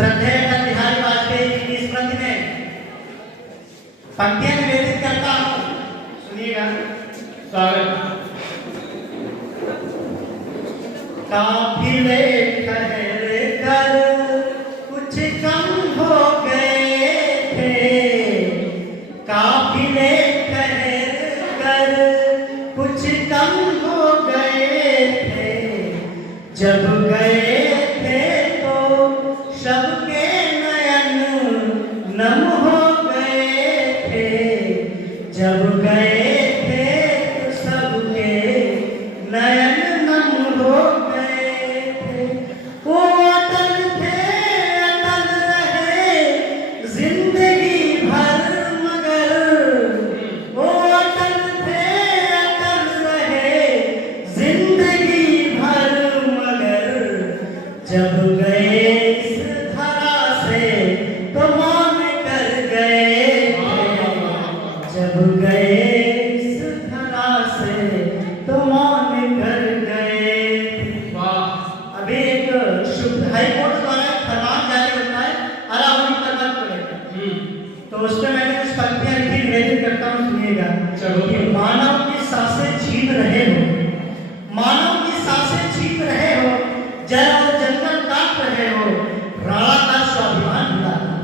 श्रद्धेय अटल बिहारी वाजपेयी जी की स्मृति में पंक्तियां निवेदित करता हूँ, सुनिएगा। स्वागत। काफिले ठहर कर कुछ कम हो गए थे, काफिले ठहर कर कुछ कम हो गए थे, जब गए थे तो सबके नयन नम हो गए थे, जब गए थे तो सबके नयन नम हो गए थे। वो अटल थे, अटल रहे जिंदगी भर, मगर वो अटल थे, अटल रहे जिंदगी भर, मगर जब गए इस धरा से तो मौन कर गए थे, जब गए इस धरा से तो मौन कर गए थे। अभी एक शुभ हाईकोर्ट द्वारा एक फरमान जारी होता है अरावली पर्वत को लेकर, तो उसमें मैंने कुछ पंक्तियां लिखी, निवेदित करता हूँ, सुनिएगा। चलो। कि मानव की सांसें छीन रहे हो, मानव की सांसें छीन रहे हो, जल और जंगल काट रहे हो, राणा का स्वाभिमान भुलाकर,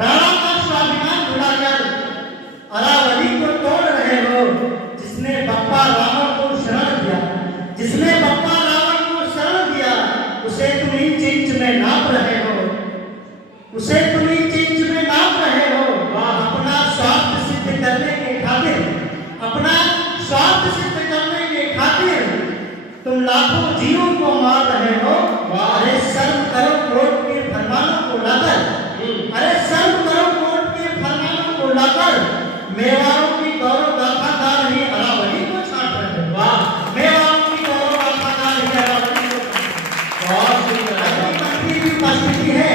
राणा का स्वाभिमान भुलाकर अरावली को तोड़ रहे हो। जिसने बप्पा रावण को शरण दिया, जिसने बप्पा रावण को शरण दिया, उसे तुम इंच इंच में नाप रहे हो, उसे तुम इंच इंच में नाप रहे हो। अपना स्वार्थ सिद्ध करने के खातिर, अपना स्वार्थ सिद्ध करने के खातिर तुम लाखों जीवों को मार रहे हो। अरे शर्म करो कोर्ट के फरमानों को लाकर, अरे शर्म करो कोर्ट के फरमानों को लाकर मेवाड़ों की गौरव गाथा गा रही अरावली को छाट रहे हो। वाह, मेवाड़ों की गौरव गाथा गा रही अरावली को बहुत मंत्री की उपस्थिति है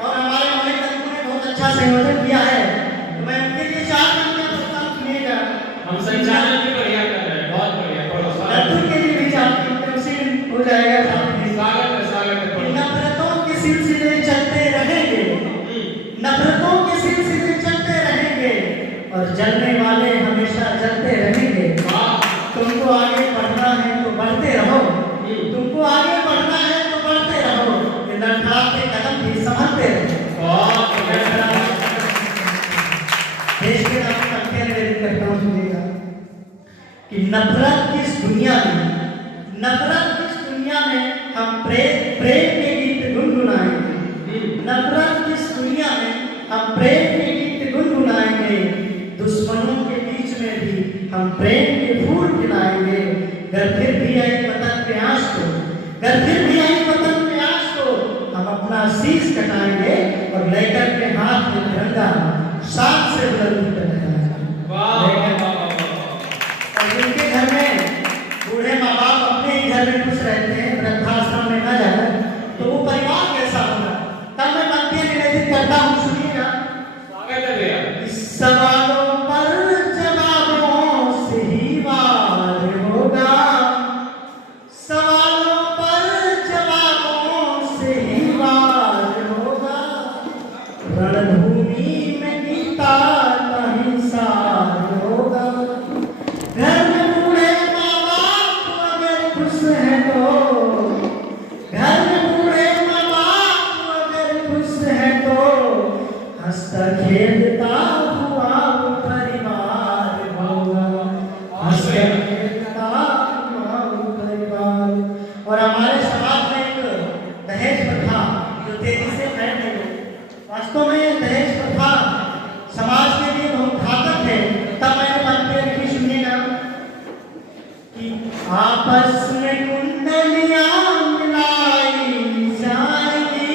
और हमारे मणिकंठ ने बहुत अच्छा संयोजन किया है, तो मैं उनके लिए चार पंक्तियां पढ़ता हूं, सुनिएगा। हम संचालन भी बढ़िया कर रहे हैं, बहुत बढ़िया। लड्डू के लिए भी चार पंक्तियां उसी दिन हो जाएगा। स्वागत है, स्वागत है। नफरतों के सिलसिले चलते रहेंगे, नफरतों के सिलसिले चलते रहेंगे और जलने वाले हमेशा जलते रहेंगे। तुमको आगे बढ़ना है तो बढ़ते रहो, तुमको आगे बढ़ना है तो बढ़ते रहो, ये लड़खड़ाते कदम भी संभलते रहो। देश के नाम पंक्तियां निवेदित करता हूँ, सुनिएगा। कि नफरत की इस दुनिया में, नफरत की इस दुनिया में हम प्रेम के गीत गुनगुनाएंगे, नफरत की इस दुनिया में हम प्रेम के गीत गुनगुनाएंगे, दुश्मनों के बीच में भी हम प्रेम के फूल खिलाएंगे। घर फिर भी आई वतन पे आश को, घर फिर भी आई वतन पे आश को, हम अपना शीश कटाएंगे और लेकर के हाथ में तिरंगा शान से बुलंद करेंगे। और जिनके घर में बूढ़े माँ बाप अपने ही घर में खुश रहते हैं, वृद्धाश्रम में न जाकर, तो वो परिवार कैसा होगा। तब मैं पंक्तियां निवेदित करता हूँ, सुनिएगा। स्वागत है भैया। इस सवालों पर जवाबों से ही वार होगा, सवालों पर जवाबों से ही वार होगा, रणभूमि में गीता का हिसार होगा। घर में बूढ़े माँ बाप अगर खुश हैं तो, घर में बूढ़े माँ बाप अगर खुश हैं तो, हंसता खेलता हुआ परिवार होगा, हंसता खेलता हुआ परिवार। और हमारे समाज में एक दहेज प्रथा जो तेजी से फैल रही है, वास्तव में दहेज प्रथा समाज के लिए बहुत घातक है। तब मैंने पंक्तियां लिखी, सुनिएगा। कि आपस में कुंडलियां मिलाई जाएंगी,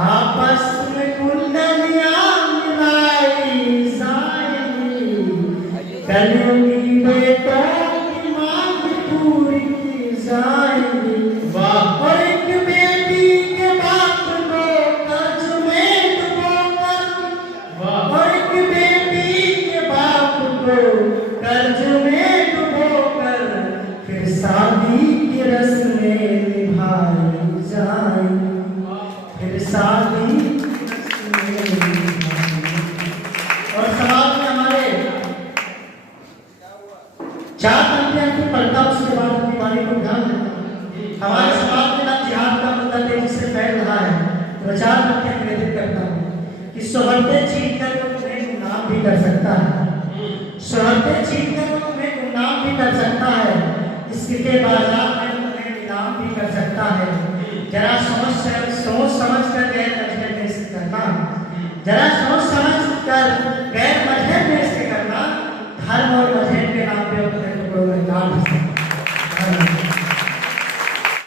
आपस में कुंडलियां मिलाई जाएंगी, कलयुगी बेटों की मांग पूरी की जाएगी। और एक बेटी के बाप को कर्ज में डुबोकर, और एक बेटी के बाप को कर्ज में डुबोकर पढ़ता हूँ उसके बाद अपनी वाणी को ध्यान देता हूँ। हमारे समाज में ना जिहाद का मुद्दा तेजी से फैल रहा है। प्रचार करके निवेदित करता हूँ कि सोहरते छीन कर वो तुम्हें गुमनाम भी कर सकता है। सोहरते छीन कर वो तुम्हें गुमनाम भी कर सकता है। इसके बाजार में तुम्हें नीलाम भी कर सकता है। जरा सोच समझ कर गैर मजहब में इससे करना, जरा सोच समझ कर गैर मजहब में इससे करना, धर्म और मजहब के नाम पे तुम्हें टुकड़ों में काट सकता है।